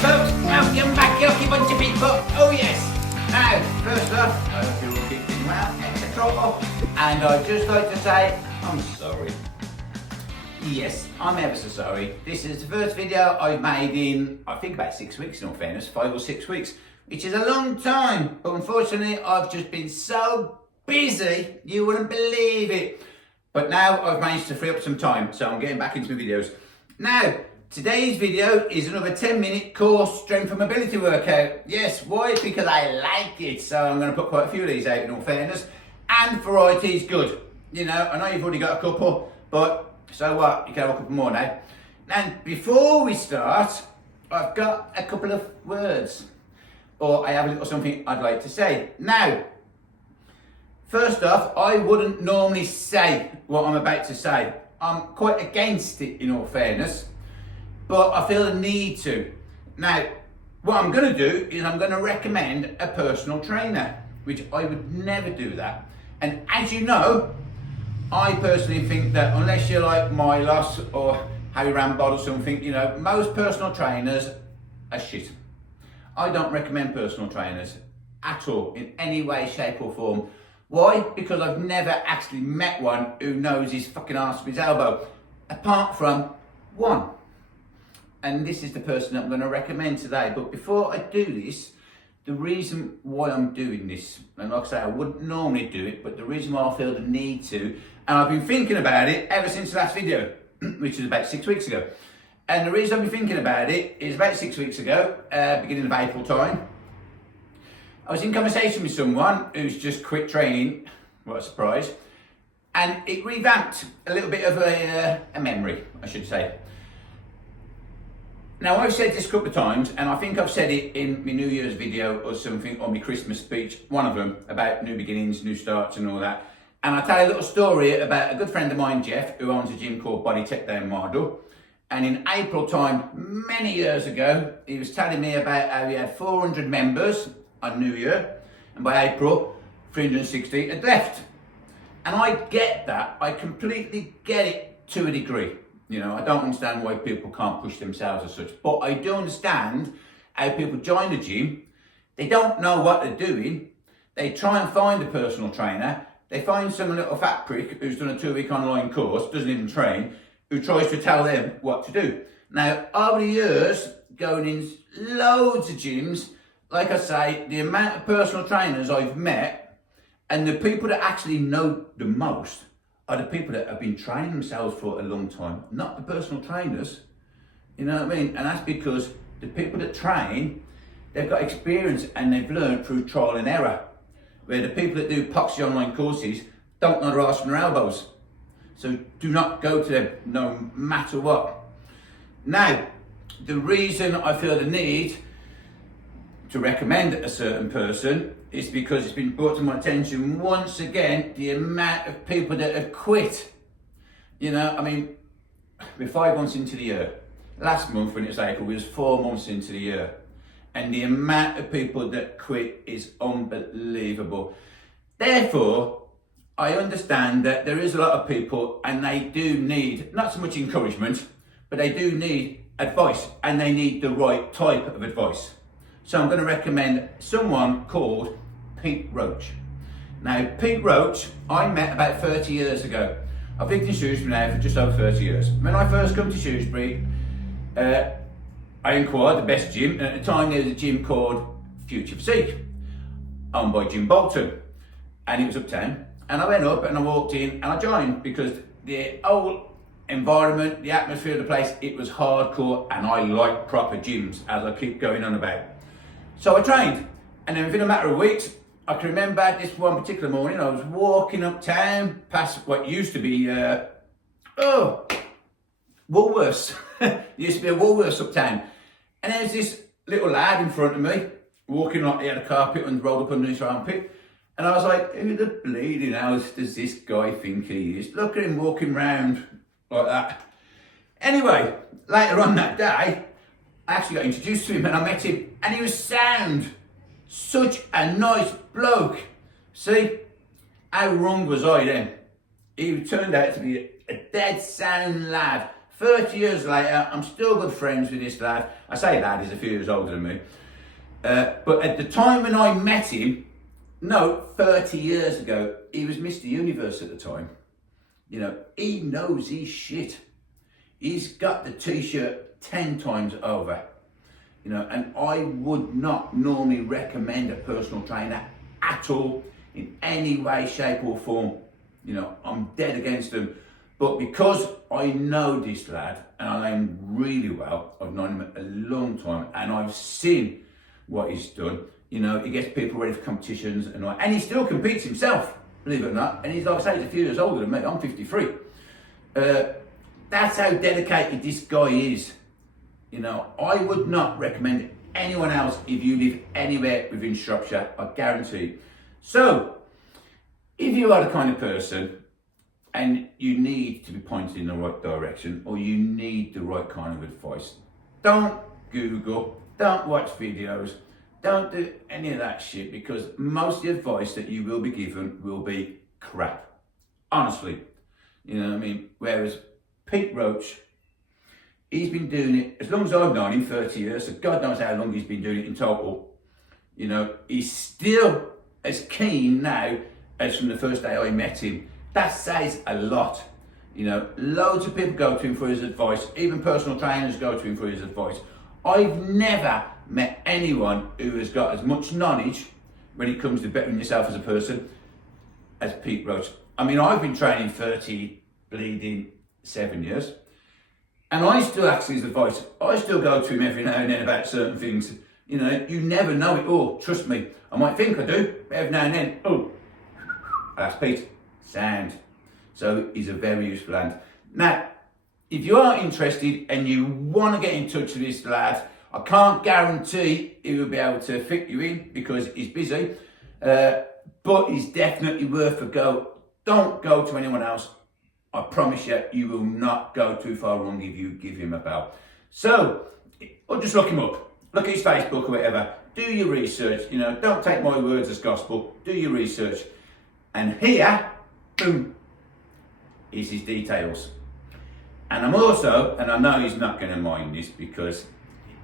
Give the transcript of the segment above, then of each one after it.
folks, welcome back, lucky bunch of people. Oh yes. Now, first off, I hope you're all keeping well, extra trouble. And I'd just like to say, I'm sorry. Yes, I'm ever so sorry. This is the first video I've made in, I think about 6 weeks in all fairness, 5 or 6 weeks, which is a long time. But unfortunately, I've just been so busy, you wouldn't believe it. But now I've managed to free up some time, so I'm getting back into my videos. Now, today's video is another 10-minute core strength and mobility workout. Yes, why? Because I like it. So I'm going to put quite a few of these out in all fairness. And variety is good. You know, I know you've already got a couple, but so what? You can have a couple more now. And before we start, I've got a couple of words. Or I have a little something I'd like to say. Now, first off, I wouldn't normally say what I'm about to say. I'm quite against it in all fairness. But I feel the need to. Now, what I'm going to do is I'm going to recommend a personal trainer, which I would never do that. And as you know, I personally think that unless you're like Milos or Harry Rambo or something, you know, most personal trainers are shit. I don't recommend personal trainers at all, in any way, shape or form. Why? Because I've never actually met one who knows his fucking arse from his elbow, apart from one. And this is the person that I'm going to recommend today. But before I do this, the reason why I'm doing this, and like I say, I wouldn't normally do it, but the reason why I feel the need to, and I've been thinking about it ever since the last video, which was about 6 weeks ago. And the reason I've been thinking about it is about 6 weeks ago, beginning of April time, I was in conversation with someone who's just quit training, what a surprise, and it revamped a little bit of a memory, I should say. Now, I've said this a couple of times, and I think I've said it in my New Year's video or something, or my Christmas speech, one of them, about new beginnings, new starts and all that. And I'll tell you a little story about a good friend of mine, Jeff, who owns a gym called Body Tech down Mardle. And in April time, many years ago, he was telling me about how he had 400 members on New Year, and by April, 360 had left. And I get that, I completely get it to a degree. You know, I don't understand why people can't push themselves as such, but I do understand how people join the gym, they don't know what they're doing, they try and find a personal trainer, they find some little fat prick who's done a 2-week online course, doesn't even train, who tries to tell them what to do. Now, over the years, going in loads of gyms, like I say, the amount of personal trainers I've met, and the people that actually know the most, are the people that have been training themselves for a long time, not the personal trainers. You know what I mean? And that's because the people that train, they've got experience and they've learned through trial and error. Where the people that do Poxy online courses don't know their arse from their elbows. So do not go to them no matter what. Now, the reason I feel the need to recommend a certain person is because it's been brought to my attention once again, the amount of people that have quit. You know, I mean, we're 5 months into the year. Last month when it was April, we was 4 months into the year. And the amount of people that quit is unbelievable. Therefore, I understand that there is a lot of people and they do need, not so much encouragement, but they do need advice and they need the right type of advice. So I'm going to recommend someone called Pete Roach. Now, Pete Roach, I met about 30 years ago. I've lived in Shrewsbury now for just over 30 years. When I first come to Shrewsbury, I inquired the best gym, and at the time there was a gym called Future Physique, owned by Jim Bolton, and it was uptown. And I went up and I walked in and I joined because the whole environment, the atmosphere of the place, it was hardcore, and I like proper gyms, as I keep going on about. So I trained, and then within a matter of weeks, I can remember this one particular morning, I was walking uptown past what used to be, Woolworths. There used to be a Woolworths uptown. And there was this little lad in front of me, walking like he had a carpet and rolled up under his armpit. And I was like, who the bleeding house does this guy think he is? Look at him walking round like that. Anyway, later on that day, I actually got introduced to him and I met him, and he was sound. Such a nice bloke. See, how wrong was I then? He turned out to be a dead sound lad, 30 years later, I'm still good friends with this lad. I say lad, he's a few years older than me. But at the time when I met him, no, 30 years ago, he was Mr. Universe at the time. You know, he knows his shit. He's got the t-shirt 10 times over. You know, and I would not normally recommend a personal trainer at all, in any way, shape or form. You know, I'm dead against them. But because I know this lad, and I know him really well, I've known him a long time, and I've seen what he's done. You know, he gets people ready for competitions, and he still competes himself, believe it or not. And he's, like I say, he's a few years older than me. I'm 53. That's how dedicated this guy is. You know, I would not recommend anyone else if you live anywhere within Shropshire, I guarantee. So, if you are the kind of person and you need to be pointed in the right direction, or you need the right kind of advice, don't Google, don't watch videos, don't do any of that shit, because most of the advice that you will be given will be crap. Honestly. You know what I mean? Whereas Pete Roach, he's been doing it as long as I've known him, 30 years, so God knows how long he's been doing it in total. You know, he's still as keen now as from the first day I met him. That says a lot. You know, loads of people go to him for his advice, even personal trainers go to him for his advice. I've never met anyone who has got as much knowledge when it comes to bettering yourself as a person as Pete Roach. I mean, I've been training 7 years. And I still ask his advice. I still go to him every now and then about certain things. You know, you never know it all. Trust me. I might think I do, but every now and then, oh, that's Pete. Sound. So he's a very useful hand. Now, if you are interested and you want to get in touch with this lad, I can't guarantee he will be able to fit you in because he's busy, but he's definitely worth a go. Don't go to anyone else. I promise you, you will not go too far wrong if you give him a bell. So, or just look him up. Look at his Facebook or whatever. Do your research. You know, don't take my words as gospel. Do your research. And here, boom, is his details. And I'm also, and I know he's not going to mind this because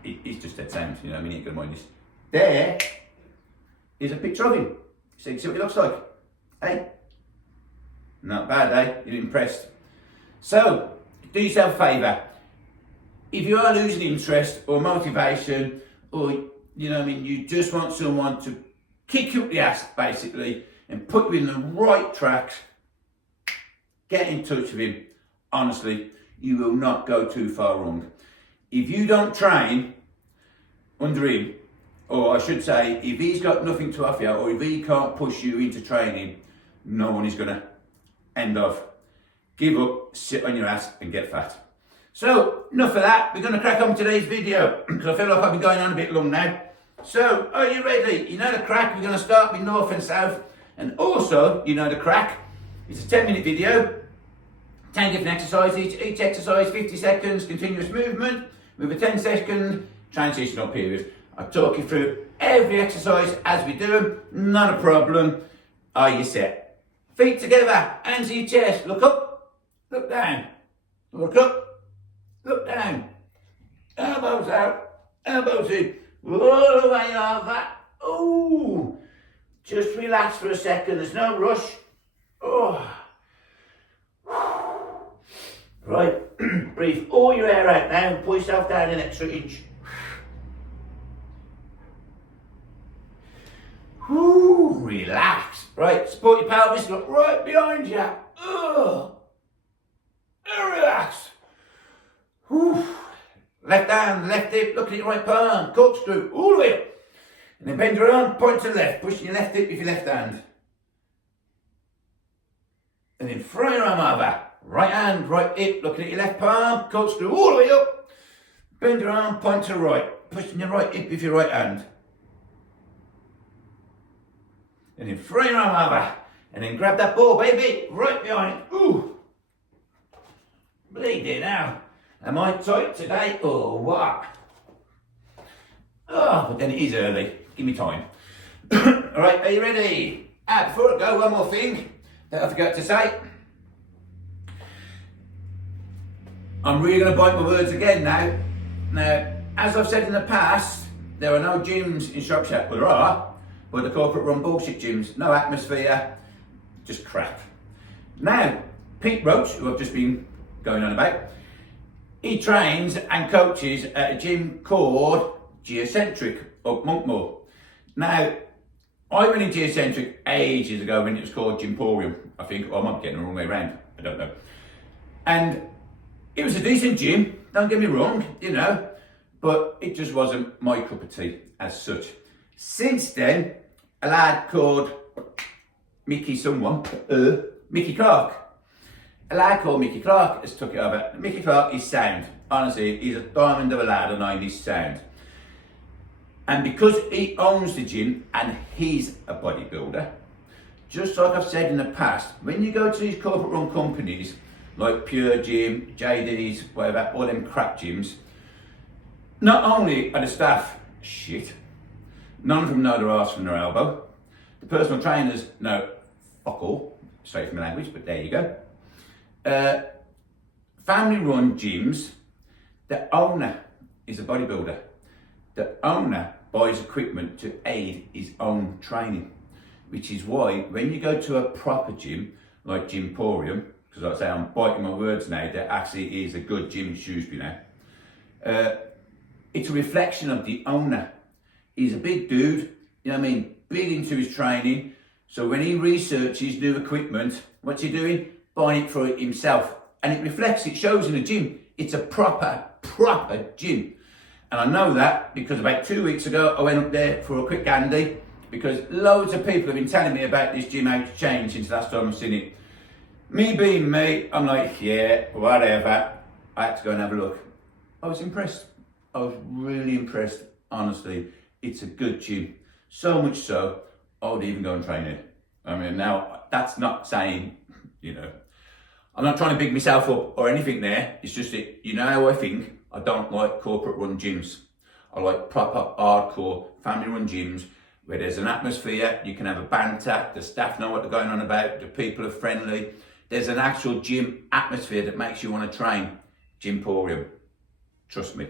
he's just that sound, you know, I mean, he ain't going to mind this. There is a picture of him. So you can see what he looks like. Hey? Not bad, eh? You're impressed. So, do yourself a favour. If you are losing interest or motivation, or, you know what I mean, you just want someone to kick you up the ass, basically, and put you in the right tracks, get in touch with him. Honestly, you will not go too far wrong. If you don't train under him, or I should say, if he's got nothing to offer you, or if he can't push you into training, no one is going to end off. Give up, sit on your ass and get fat. So, enough of that. We're going to crack on with today's video because I feel like I've been going on a bit long now. So, are you ready? You know the crack. We're going to start with north and south. And also, you know the crack. It's a 10-minute video. 10 different exercises. Each exercise 50 seconds continuous movement with a 10-second transitional period. I'll talk you through every exercise as we do them. Not a problem. Are you set? Feet together, hands to your chest. Look up, look down. Look up, look down. Elbows out, elbows in. All the way over. Ooh. Just relax for a second. There's no rush. Oh. Right. Breathe all your air out now and pull yourself down an extra inch. Ooh, relax. Right, support your pelvis, look right behind you. Ugh. Relax. Ooh. Left hand, left hip, look at your right palm, corkscrew, all the way up. And then bend your arm, point to the left, pushing your left hip with your left hand. And then throw your arm over. Right hand, right hip, looking at your left palm, corkscrew all the way up. Bend your arm, point to the right, pushing your right hip with your right hand. And then throw your arm over. And then grab that ball, baby, right behind. Ooh. Bleed it now. Am I tight today or what? Oh, but then it is early. Give me time. Alright, are you ready? Before I go, one more thing that I forgot to say. I'm really going to bite my words again now. Now, as I've said in the past, there are no gyms in Shropshire. Well, there are, but the corporate run bullshit gyms. No atmosphere, just crap. Now, Pete Roach, who I've just been going on about, he trains and coaches at a gym called Geocentric up Monkmoor. Now, I went in Geocentric ages ago when it was called Gymporium, I think, or I might be getting the wrong way around, I don't know. And it was a decent gym, don't get me wrong, you know, but it just wasn't my cup of tea as such. Since then, a lad called Mickey Clark. A lad called Mickey Clark has took it over. Mickey Clark is sound. Honestly, he's a diamond of a lad and I he's sound. And because he owns the gym and he's a bodybuilder, just like I've said in the past, when you go to these corporate run companies, like Pure Gym, JD's, whatever, all them crap gyms, not only are the staff shit, none of them know their arse from their elbow, the personal trainers know fuck all, straight from the language, but there you go. Family run gyms, the owner is a bodybuilder. The owner buys equipment to aid his own training, which is why when you go to a proper gym like Gymporium, because like I say I'm biting my words now, there actually is a good gym in Shrewsbury now. It's a reflection of the owner. He's a big dude, you know what I mean, big into his training. So when he researches new equipment, what's he doing? Buying it for himself. And it reflects, it shows in the gym. It's a proper gym. And I know that because about 2 weeks ago, I went up there for a quick handy because loads of people have been telling me about this gym, how it's changed since last time I've seen it. Me being me, I'm like, yeah, whatever. I had to go and have a look. I was impressed. I was really impressed, honestly. It's a good gym. So much so, I would even go and train it. I mean, now, that's not saying, you know, I'm not trying to big myself up or anything there. It's just that, you know how I think. I don't like corporate run gyms. I like proper hardcore family run gyms where there's an atmosphere, you can have a banter, the staff know what they're going on about, the people are friendly. There's an actual gym atmosphere that makes you want to train. Gymporium. Trust me.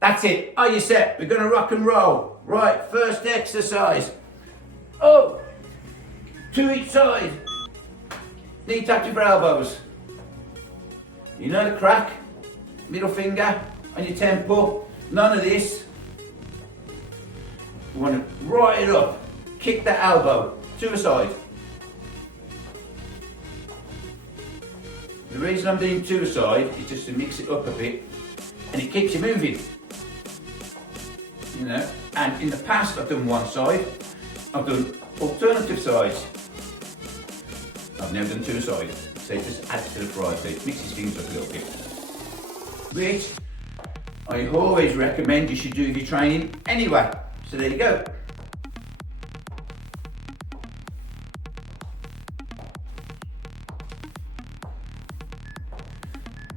That's it. Are you set? We're going to rock and roll. Right, first exercise. Oh, 2 each side. Knee touching for elbows. You know the crack? Middle finger on your temple. None of this. We want to right it up. Kick that elbow to the side. The reason I'm doing to the side is just to mix it up a bit and it keeps you moving. You know, and in the past I've done one side, I've done alternative sides. I've never done two sides, so it just adds to the variety, it mixes things up a little bit. Which I always recommend you should do if you're training anyway. So there you go.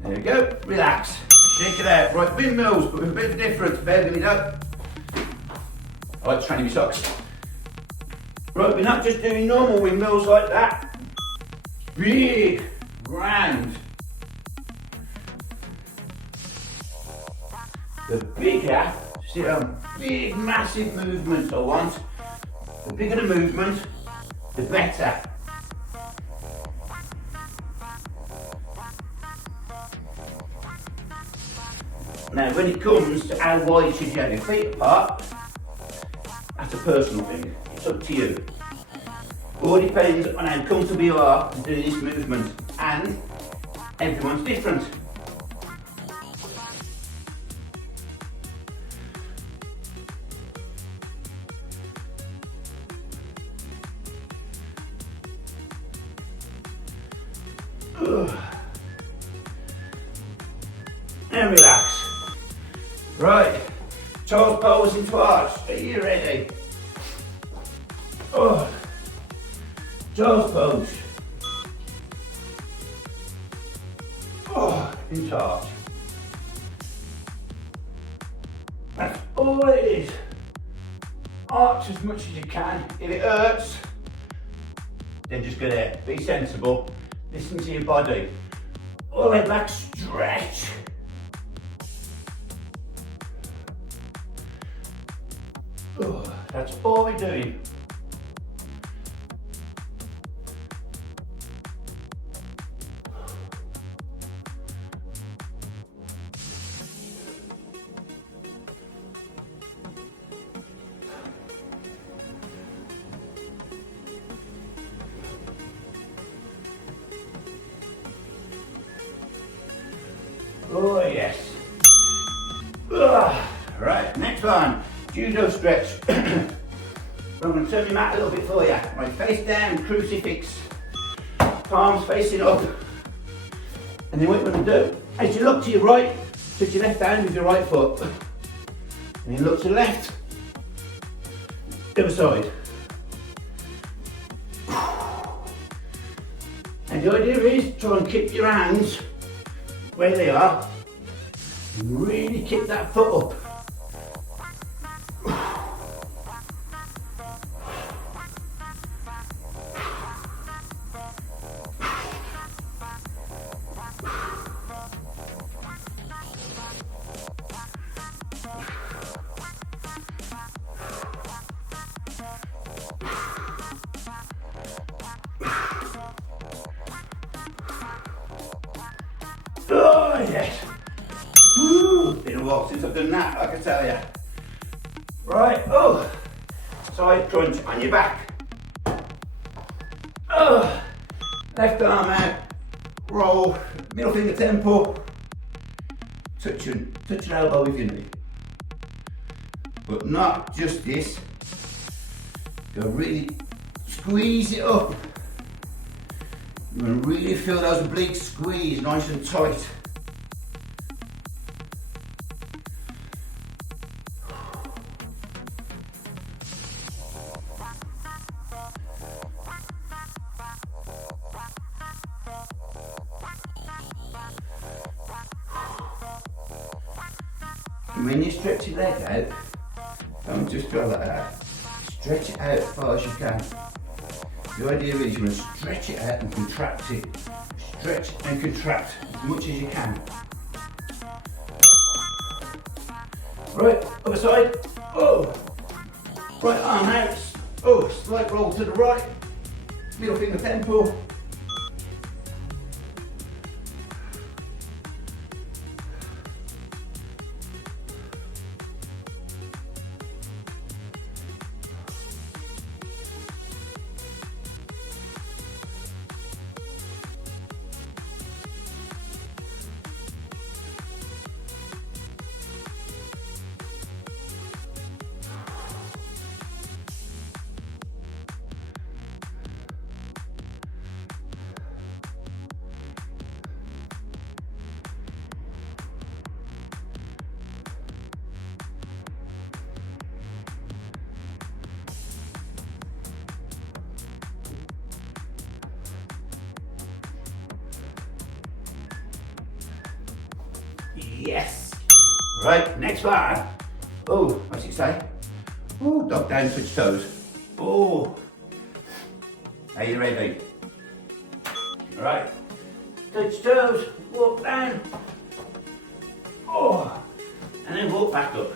There you go, relax, shake it out. Right, windmills, but with a bit of difference, bear with me though. I like training with socks. Right, we're not just doing normal windmills like that. Big, grand. The bigger, see big massive movement I want. The bigger the movement, the better. Now when it comes to how wide should you have your feet apart, that's a personal thing, it's up to you. All depends on how comfortable you are to do this movement, and everyone's different. And relax. Right, toes pose into arch. Are you ready? Oh, toes pose. Oh, into arch. That's all it is. Arch as much as you can. If it hurts, then just go there. Be sensible. Listen to your body. All the way back, stretch. That's all we're doing. Oh yes. Right, next one. Judo stretch. I'm going to turn my mat a little bit for you. Right, face down, crucifix. Palms facing up. And then what you're going to do, as you look to your right, touch your left hand with your right foot. And then look to the left. The other side. And the idea is try and keep your hands where they are. And really kick that foot up. Oh yes. Been a while since I've done that, I can tell you. Right, side crunch on your back. Left arm out, roll, middle finger temple, touch your elbow with your knee. But not just this, go really squeeze it up. You're going to really feel those obliques squeeze nice and tight. And when you stretch your leg out, don't just go like that. Stretch it out as far as you can. The idea is you want to stretch it out and contract it. Stretch and contract as much as you can. Right, other side. Right arm out. Slight roll to the right. Middle finger temple. Yes. Right, next one. What's it say? Dog down, touch toes. Are you ready? Right. Touch toes, walk down. And then walk back up.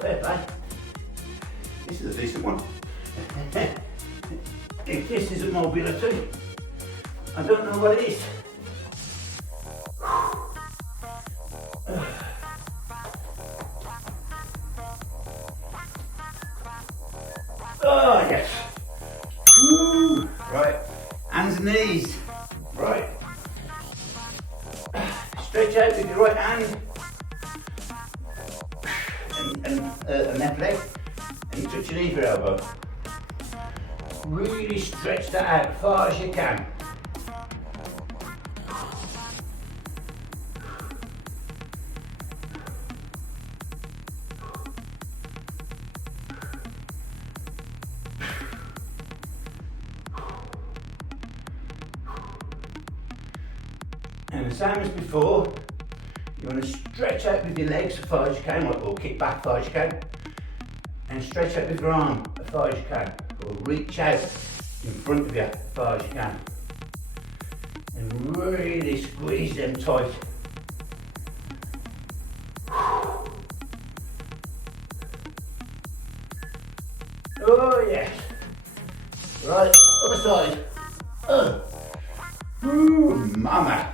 Fair play. This is a decent one. If this isn't mobility, I don't know what it is. Yes. Right, hands and knees. Right. Stretch out with your right hand. And left leg, and you touch your knee with your elbow. Really stretch that out as far as you can. And the same as before, you want to stretch out with your legs as far as you can, or kick back as far as you can. And stretch out with your arm as far as you can, or reach out in front of you as far as you can. And really squeeze them tight. Oh yes. Right, other side. Ooh, mama.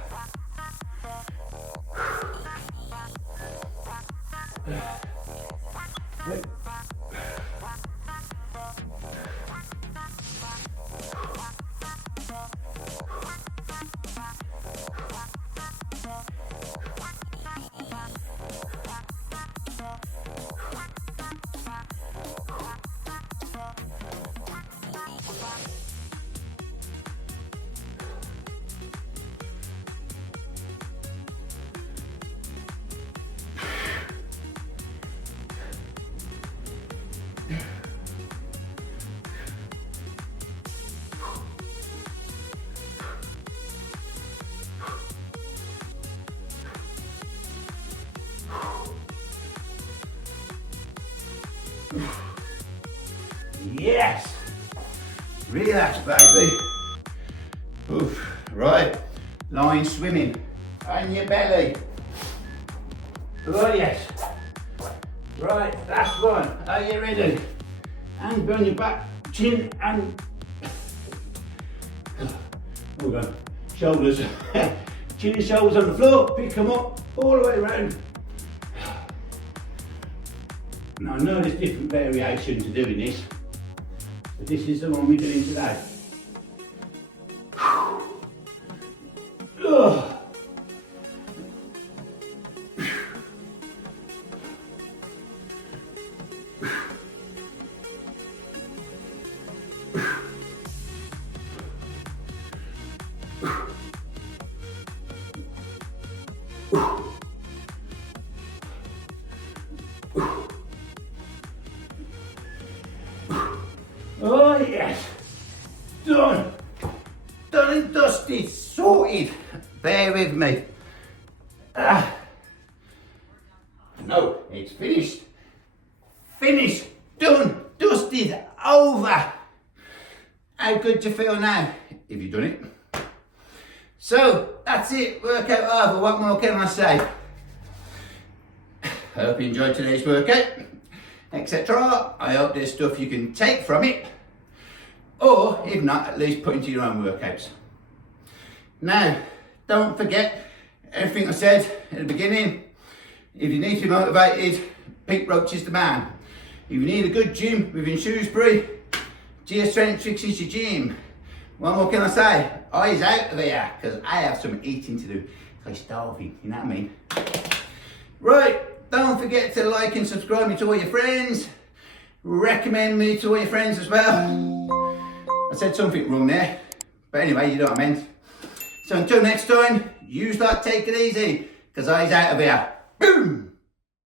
Yes! Relax, baby. Oof. Right, lying swimming on your belly. Oh yes. Right, last one. Are you ready? Hands on your back, chin and hold on. Shoulders. Chin and shoulders on the floor, pick them up all the way around. Now I know there's different variations of doing this, but this is the one we're doing today. Oh yes, done and dusted, sorted. Bear with me. No, it's finished. Finished, done, dusted, over. How good do you feel now? Have you done it? So, that's it, workout over. What more can I say? I hope you enjoyed today's workout, etc. I hope there's stuff you can take from it, or if not, at least put into your own workouts. Now, don't forget everything I said at the beginning. If you need to be motivated, Pete Roach is the man. If you need a good gym within Shrewsbury, GS Training Tricks is your gym. What more can I say? Eyes out of here, because I have some eating to do. I'm starving, you know what I mean? Right, don't forget to like and subscribe me to all your friends. Recommend me to all your friends as well. I said something wrong there, but anyway, you know what I meant. So until next time, you start taking it easy, because eyes out of here. Boom!